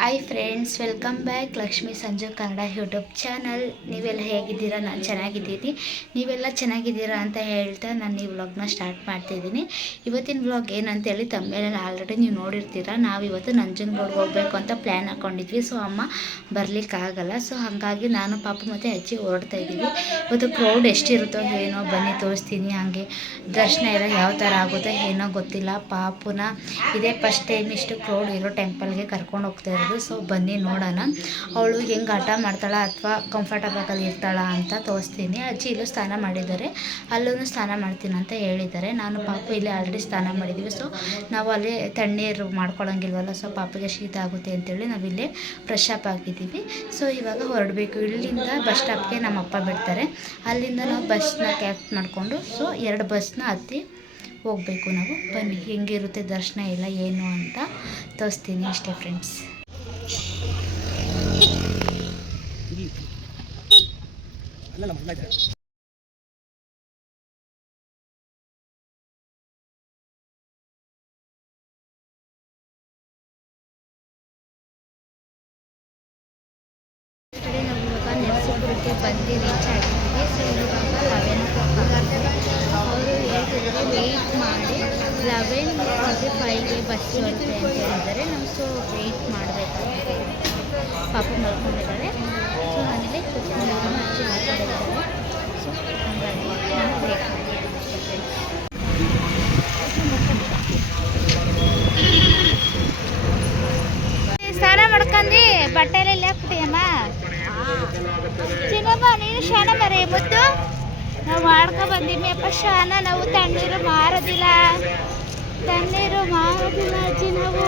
Hi friends, welcome back Lakshmi Sanju Kannada YouTube channel. ನೀವೆಲ್ಲ ಹೇಗಿದ್ದೀರಾ? ನಾನು ಚೆನ್ನಾಗಿದ್ದೀನಿ. ನೀವೆಲ್ಲ ಚೆನ್ನಾಗಿದ್ದೀರಾ ಅಂತ ಹೇಳ್ತಾ ನಾನು ಈ ವ್ಲಾಗ್ನ ಸ್ಟಾರ್ಟ್ ಮಾಡ್ತಿದ್ದೀನಿ. ಇವತ್ತಿನ ವ್ಲಾಗ್ ಏನಂತೇಳಿ ತಮ್ಮೇಲೆ ಆಲ್ರೆಡಿ ನೀವು ನೋಡಿರ್ತೀರ. ನಾವಿವತ್ತು ನಂಜನಗೂಡಿಗೆ ಹೋಗಬೇಕು ಅಂತ ಪ್ಲ್ಯಾನ್ ಹಾಕ್ಕೊಂಡಿದ್ವಿ. ಸೊ ಅಮ್ಮ ಬರಲಿಕ್ಕಾಗಲ್ಲ. ಸೊ ಹಾಗಾಗಿ ನಾನು ಪಾಪು ಮತ್ತು ಅಜ್ಜಿ ಹೊರಡ್ತಾ ಇದ್ದೀವಿ. ಇವತ್ತು ಕ್ರೌಡ್ ಎಷ್ಟಿರುತ್ತೋ ಏನೋ, ಬನ್ನಿ ತೋರಿಸ್ತೀನಿ. ಹಾಗೆ ದರ್ಶನ ಎಲ್ಲ ಯಾವ ಥರ ಆಗುತ್ತೋ ಏನೋ ಗೊತ್ತಿಲ್ಲ. ಪಾಪುನ ಇದೇ ಫಸ್ಟ್ ಟೈಮ್ ಇಷ್ಟು ಕ್ರೌಡ್ ಇರೋ ಟೆಂಪಲ್ಗೆ ಕರ್ಕೊಂಡು ಹೋಗ್ತಾ ಇರೋದು. ಸೊ ಬನ್ನಿ ನೋಡೋಣ ಅವಳು ಹೆಂಗೆ ಆಟ ಮಾಡ್ತಾಳ ಅಥವಾ ಕಂಫರ್ಟಬಲ್ ಇರ್ತಾಳ ಅಂತ ತೋರಿಸ್ತೀನಿ. ಅಜ್ಜಿ ಇಲ್ಲೂ ಸ್ನಾನ ಮಾಡಿದ್ದಾರೆ, ಅಲ್ಲೂ ಸ್ನಾನ ಮಾಡ್ತೀನಿ ಅಂತ ಹೇಳಿದ್ದಾರೆ. ನಾನು ಪಾಪು ಇಲ್ಲಿ ಆಲ್ರೆಡಿ ಸ್ನಾನ ಮಾಡಿದ್ದೀವಿ. ಸೊ ನಾವು ಅಲ್ಲಿ ತಣ್ಣೀರು ಮಾಡ್ಕೊಳಂಗಿಲ್ವಲ್ಲ, ಸೊ ಪಾಪಿಗೆ ಶೀತ ಆಗುತ್ತೆ ಅಂತೇಳಿ ನಾವಿಲ್ಲೇ ಫ್ರೆಶ್ ಅಪ್ ಆಗಿದ್ದೀವಿ. ಸೊ ಇವಾಗ ಹೊರಡಬೇಕು. ಇಲ್ಲಿಂದ ಬಸ್ ಸ್ಟಾಪ್ಗೆ ನಮ್ಮ ಅಪ್ಪ ಬಿಡ್ತಾರೆ. ಅಲ್ಲಿಂದ ನಾವು ಬಸ್ನ ಕ್ಯಾಬ್ ಮಾಡಿಕೊಂಡು ಸೊ 2 ಬಸ್ನ ಹತ್ತಿ ಹೋಗಬೇಕು ನಾವು. ಬನ್ನಿ ಹೆಂಗಿರುತ್ತೆ ದರ್ಶನ ಇಲ್ಲ ಏನು ಅಂತ ತೋರಿಸ್ತೀನಿ ಅಷ್ಟೇ ಫ್ರೆಂಡ್ಸ್. ನಾವು ಇವಾಗ ನರಸೀಪುರಕ್ಕೆ ಬಂದು ರೀಚ್ ಆಗಿದ್ದೀವಿ. ಸೊ ಇವಾಗ 11 ಅವರು ಹೇಳ್ತಿದ್ದಾರೆ ವೆಯ್ಟ್ ಮಾಡಿ 11:45ಗೆ ಬಸ್ ಬರುತ್ತೆ ಅಂತ ಹೇಳಿದ್ದಾರೆ. ನಾವು ಸೊ ವೆಯ್ಟ್ ಮಾಡಬೇಕಾಗುತ್ತೆ. ಪಾಪು ಮಲ್ಕೊಂಡಿದ್ದಾರೆ. ಸೊ ನಾನಿಲ್ಲಿ ಕೂತ್ಕೊಂಡು ಅಜ್ಜಿ ಮಾತಾಡಿದ್ದಾರೆ. ಸೊ ಹಾಗಾಗಿ ನಾನು ವೆಯ್ಟ್ ಮಾಡ್ತೀನಿ ಅಷ್ಟೇ ಫ್ರೆಂಡ್ಸ್. ಸ್ನಾನ ಮಾಡ್ಕೊಂಡು ಬಟ್ಟೆಲೆಲ್ಲ ಹಾಕ್ಬಿಟ್ಟಿಯಮ್ಮ. ಚಿನ್ನಮ್ಮ ನೀನು ಶಾನ ಮರಿ ಮುದ್ದು ನಾವು ಮಾಡ್ಕೊ ಬಂದೀನಿ ಅಪ್ಪ ಶಾನ. ನಾವು ತಣ್ಣೀರು ಮಾರೋದಿಲ್ಲ ಅಜ್ಜಿ. ನಾವು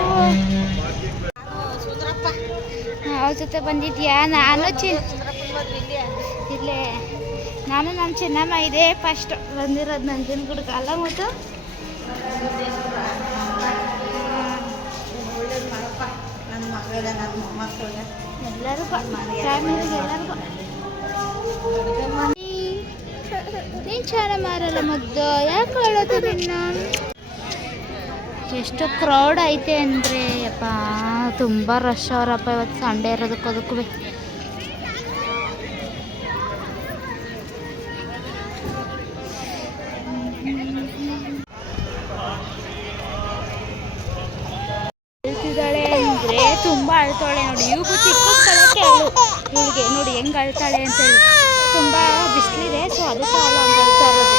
ಅವ್ರ ಜೊತೆ ಬಂದಿದ್ಯಾ? ನಾನು ಇಲ್ಲೇ ನಾನು ನಮ್ಮ ಚಿನ್ನಮ್ಮ ಇದೆ ಫಸ್ಟ್ ಬಂದಿರೋದು ನಂಜನಗೂಡಿಗೆ ಅಲ್ಲ ಮುದ್ದು. ಎಲ್ಲರೂ ಫ್ಯಾಮಿಲಿಗೆ ಎಲ್ಲರಿಗೂ ನೀನು ಚೆನ್ನಾಗಿ ಮಾರಲ್ಲ ಮುದ್ದು. ಯಾಕೆ ಹೇಳೋದು ನಿನ್ನ? ಎಷ್ಟು ಕ್ರೌಡ್ ಐತೆ ಅಂದರೆ ಅಪ್ಪ, ತುಂಬ ರಶ್ ಅವರಪ್ಪ. ಇವತ್ತು ಸಂಡೇ ಇರೋದಕ್ಕೆ ಅದಕ್ಕೂ ಹೇಳ್ತಿದ್ದಾಳೆ ಅಂದರೆ ತುಂಬ ಅಳ್ತಾಳೆ ನೋಡಿ. ಇವ್ಗೂ ಚಿಕ್ಕ ಸ್ಥಳಕ್ಕೆ ಇವಳಿಗೆ ನೋಡಿ ಹೆಂಗೆ ಅಳ್ತಾಳೆ ಅಂತೇಳಿ. ತುಂಬ ಬಿಸಿಲಿದೆ, ಸೊ ಅದಕ್ಕೆ ಅವಳು ಹಂಗೆ ಅಳ್ತಾ ಇರೋದು.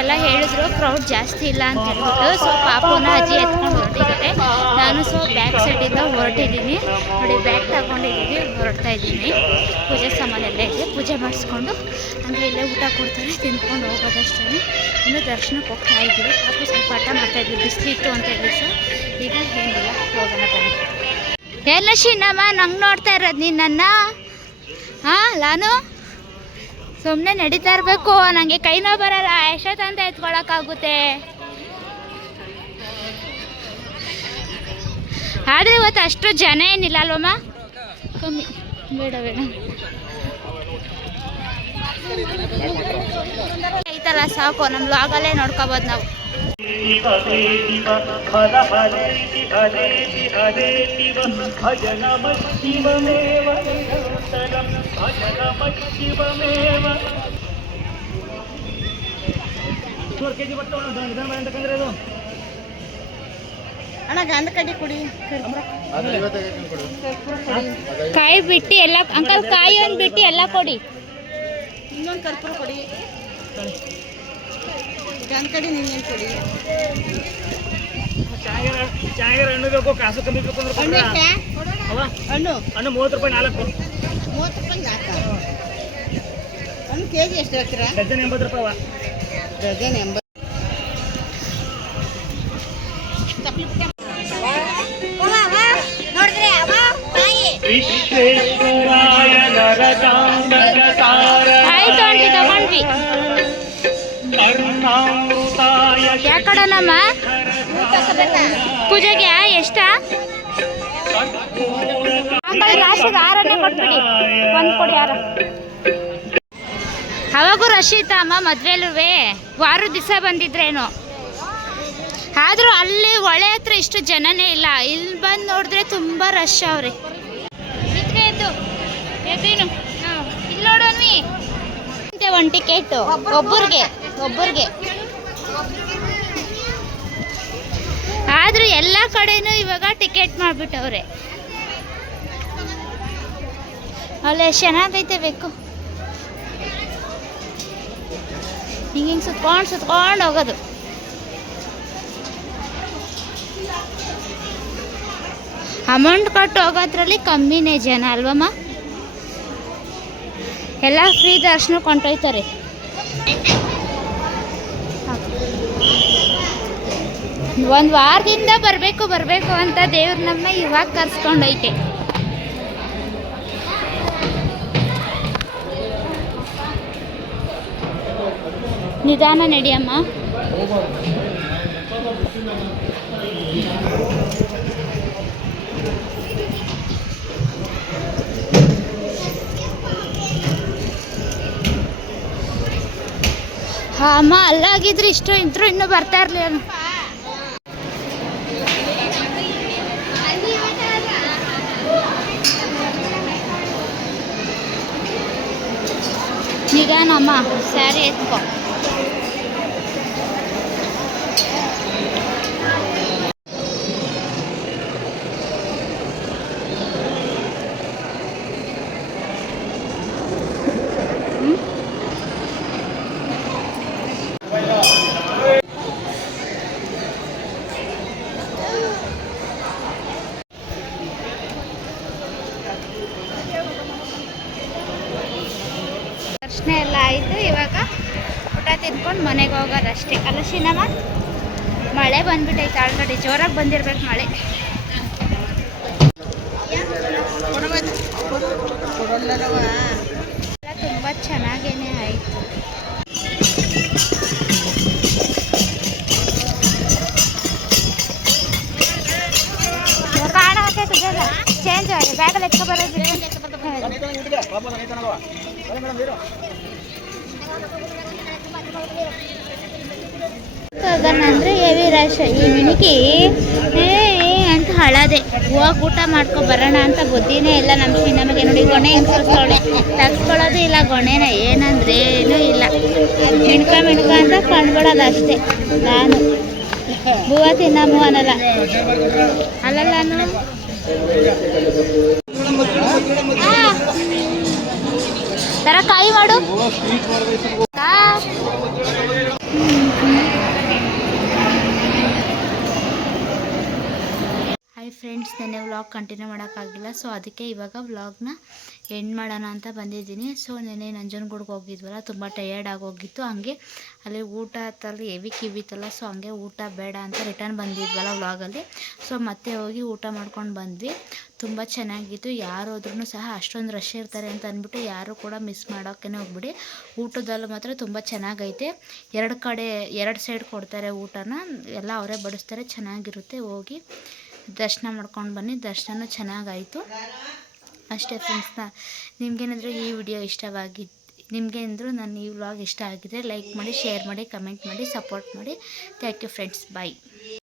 ಎಲ್ಲ ಹೇಳಿದ್ರು ಕ್ರೌಡ್ ಜಾಸ್ತಿ ಇಲ್ಲ ಅಂತ ಹೇಳ್ಬಿಟ್ಟು. ಸೊ ಪಾಪುನ ಅಜ್ಜಿ ಎತ್ಕೊಂಡು ಹೊರಟಿದ್ದಾರೆ. ನಾನು ಸೊ ಬ್ಯಾಕ್ ಸೈಡಿಂದ ಹೊರಟಿದ್ದೀನಿ ನೋಡಿ. ಬ್ಯಾಗ್ ತಗೊಂಡಿದ್ದೀವಿ, ಹೊರಡ್ತಾ ಇದ್ದೀನಿ. ಪೂಜೆ ಸಾಮಾನೆಲ್ಲ ಇದೆ, ಪೂಜೆ ಮಾಡಿಸ್ಕೊಂಡು ಅಂದರೆ ಇಲ್ಲೇ ಊಟ ಕೊಡ್ತಾರೆ, ತಿಂದ್ಕೊಂಡು ಹೋಗೋದಷ್ಟೇ. ಇನ್ನು ದರ್ಶನಕ್ಕೆ ಹೋಗ್ತಾ ಇದ್ದೀವಿ. ಪಾಪು ಸ್ವಲ್ಪ ಆಟ ಮಾಡ್ತಾಯಿದ್ವಿ, ಬಿಸಿಲಿತ್ತು ಅಂತ ಹೇಳಿ. ಸೊ ಈಗ ಏನಿಲ್ಲ, ಹೋಗೋಣ ಬನ್ನಿ. ಎಲ್ಲ ಶಿನ್ನಮ್ಮ ನಂಗೆ ನೋಡ್ತಾ ಇರೋದು ನೀನು ನನ್ನ? ಹಾಂ, ನಾನು ಸುಮ್ಮನೆ ನಡೀತಾ ಇರಬೇಕು. ನನಗೆ ಕೈ ನೋವು ಬರಲ್ಲ, ಎಷ್ಟೊತ್ತಂತ ಎತ್ಕೊಳ್ಳೋಕ್ಕಾಗುತ್ತೆ. ಆದರೆ ಇವತ್ತು ಅಷ್ಟು ಜನ ಏನಿಲ್ಲ ಅಲ್ವಮ್ಮ? ಕಮ್ಮಿ. ಬೇಡ ಐತಲ್ಲ ಸಾಕು, ನಮ್ಮ ವ್ಲಾಗಲ್ಲೇ ನೋಡ್ಕೋಬೋದು ನಾವು. ಕಾಯಿ ಬಿಟ್ಟು ಎಲ್ಲ ಅಂಕಲ್, ಕಾಯಿ ಒಂದು ಬಿಟ್ಟು ಎಲ್ಲ ಕೊಡಿ. ಇನ್ನೊಂದು ಕರ್ಪೂರ ಕೊಡಿ. ಕಡಿ ನಿನ್ನೆ ಕೊಡಿ. ಹಣ್ಣು ಬೇಕು, ಕಾಸು ಕಮ್ಮಿ ಬೇಕು ಅಂದ್ರೆ ಹಣ್ಣು 30 ರೂಪಾಯಿ 4. 30 ರೂಪಾಯಿ 4. ಒಂದು ಕೆ ಜಿ ಎಷ್ಟು ಹಾಕ್ತೀರಾ? ಡಜನ್ 80 ರೂಪಾಯಿ. ಡಜನ್ 80. ಆಯ್ತು ಆಂಟಿ, ತಗೊಂಡ್ವಿ. ಯಾಕಡನಮ್ಮ ಪೂಜೆಗೆ ಎಷ್ಟ? ರಾಶಿಗೆ 6 ಕೊಟ್ಬಿಡಿ. 1 ಕೊಡಿ 6. ಅವಾಗೂ ರಶ್ ಇತ್ತ ಅಮ್ಮ ಮದ್ವೆಲುವೆ ವಾರದ ದಿವಸ ಬಂದಿದ್ರೇನು. ಆದರೂ ಅಲ್ಲಿ ಹೊಳೆ ಹತ್ರ ಇಷ್ಟು ಜನನೇ ಇಲ್ಲ. ಇಲ್ಲಿ ಬಂದು ನೋಡಿದ್ರೆ ತುಂಬ ರಶ್ ಅವ್ರೆ. ಎದ್ದು ಎದ್ದೇನು ಇಲ್ಲಿ ನೋಡೋನ್ವಿ ಒಂದು ಟಿಕೆಟು ಒಬ್ಬರಿಗೆ. ಆದರೂ ಎಲ್ಲ ಕಡೆನೂ ಇವಾಗ ಟಿಕೆಟ್ ಮಾಡಿಬಿಟ್ಟವ್ರೆ. ಅಲ್ಲೇ ಚೆನ್ನಾಗೈತೆ ಬೇಕು ಹಿಂಗೆ ಸುತ್ಕೊಂಡು ಹೋಗೋದು. ಅಮೌಂಟ್ ಕೊಟ್ಟು ಹೋಗೋದ್ರಲ್ಲಿ ಕಮ್ಮಿನೇ ಜನ ಅಲ್ವಮ್ಮ. ಎಲ್ಲ ಫ್ರೀ ದರ್ಶನ ಕೊಂಡೊಯ್ತಾರೆ. ಒಂದು ವಾರದಿಂದ ಬರಬೇಕು ಅಂತ ದೇವ್ರು ನಮ್ಮ ಇವಾಗ ಕರ್ಸ್ಕೊಂಡೈತೆ. ನಿಧಾನ ನಡಿಯಮ್ಮ. ಅಮ್ಮ ಅಲ್ಲಾಗಿದ್ರೆ ಇಷ್ಟು ಇದ್ರು ಇನ್ನೂ ಬರ್ತಾ ಇರಲಿಲ್ಲ. ನಿಧಾನಮ್ಮ ಸ್ಯಾರಿ ಎತ್ಕೊ. ದರ್ಶನ ಎಲ್ಲ ಆಯಿತು. ಇವಾಗ ಊಟ ತಿನ್ಕೊಂಡು ಮನೆಗೆ ಹೋಗೋದಷ್ಟೇ ಅಲ್ಲ ಶಿನಮ್ಮ. ಮಳೆ ಬಂದ್ಬಿಟ್ಟೈತೆ ಆಲ್ರೆಡಿ. ಜೋರಾಗಿ ಬಂದಿರ್ಬೇಕು ಮಳೆ. ಎಲ್ಲ ತುಂಬ ಚೆನ್ನಾಗೇನೆ ಆಯಿತು. ಚೇಂಜ್ ಆಗಿದೆ ಬ್ಯಾಗಲ್ಲಿ ಎತ್ಕೊ ಬರೋದು. ಅಂದರೆ ಹೆವಿ ರಶ್. ಈ ಮಿನಿಕಿ ಅಂತ ಹಳದೆ ಹೋಗಿ ಊಟ ಮಾಡ್ಕೊ ಬರೋಣ ಅಂತ ಬುದ್ಧಿನೇ ಇಲ್ಲ ನಮ್ಮ ನಮಗೆ. ನೋಡಿ ಗೊಣೆ ಹಿಂಗ್ಸೋಳೆ ತಗ್ಸ್ಕೊಳ್ಳೋದು ಇಲ್ಲ ಗೊಣೆನ. ಏನಂದ್ರೆ ಏನೂ ಇಲ್ಲ, ಮಿಣ್ಕ ಅಂತ ಕಂಡ್ಬಿಡೋದು ಅಷ್ಟೇ. ನಾನು ಹೂವು ತಿನ್ನಮ್ಮು ಅನ್ನಲ್ಲ ನಾನು. ತರ ಕಾಯಿ ಮಾಡು. ಹಾಯ್ ಫ್ರೆಂಡ್ಸ್, ನೆನ್ನೆ ವ್ಲಾಗ್ ಕಂಟಿನ್ಯೂ ಮಾಡೋಕ್ಕಾಗಿಲ್ಲ. ಸೊ ಅದಕ್ಕೆ ಇವಾಗ ವ್ಲಾಗ್ನ ಎಂಡ್ ಮಾಡೋಣ ಅಂತ ಬಂದಿದ್ದೀನಿ. ಸೊ ನೆನ್ನೆ ನಂಜನಗೂಡಿಗೆ ಹೋಗಿದ್ವಲ್ಲ, ತುಂಬ ಟಯರ್ಡ್ ಆಗೋಗಿತ್ತು. ಹಂಗೆ ಅಲ್ಲಿ ಊಟ ಹತ್ತಲ್ಲಿ ಹೆವಿ ಕಿವಿತ್ತಲ್ಲ. ಸೊ ಹಂಗೆ ಊಟ ಬೇಡ ಅಂತ ರಿಟರ್ನ್ ಬಂದಿದ್ವಲ್ಲ ವ್ಲಾಗಲ್ಲಿ. ಸೊ ಮತ್ತೆ ಹೋಗಿ ಊಟ ಮಾಡ್ಕೊಂಡು ಬಂದ್ವಿ. ತುಂಬ ಚೆನ್ನಾಗಿತ್ತು. ಯಾರೋದ್ರೂ ಸಹ ಅಷ್ಟೊಂದು ರಶ್ ಇರ್ತಾರೆ ಅಂತ ಅಂದ್ಬಿಟ್ಟು ಯಾರು ಕೂಡ ಮಿಸ್ ಮಾಡೋಕ್ಕೇ ಹೋಗ್ಬಿಡಿ. ಊಟದಲ್ಲೂ ಮಾತ್ರ ತುಂಬ ಚೆನ್ನಾಗೈತೆ. ಎರಡು ಸೈಡ್ ಕೊಡ್ತಾರೆ ಊಟನ. ಎಲ್ಲ ಅವರೇ ಬಡಿಸ್ತಾರೆ, ಚೆನ್ನಾಗಿರುತ್ತೆ. ಹೋಗಿ ದರ್ಶನ ಮಾಡ್ಕೊಂಡು ಬನ್ನಿ. ದರ್ಶನ ಚೆನ್ನಾಗಾಯಿತು ಅಷ್ಟೇ ಫ್ರೆಂಡ್ಸ್. ನಿಮಗೇನಾದರೂ ಈ ವಿಡಿಯೋ ನಿಮಗೇನಾದರೂ ನನ್ನ ಈ ವ್ಲಾಗ್ ಇಷ್ಟ ಆಗಿದ್ರೆ ಲೈಕ್ ಮಾಡಿ, ಶೇರ್ ಮಾಡಿ, ಕಮೆಂಟ್ ಮಾಡಿ, ಸಪೋರ್ಟ್ ಮಾಡಿ. Thank you friends. ಬಾಯ್.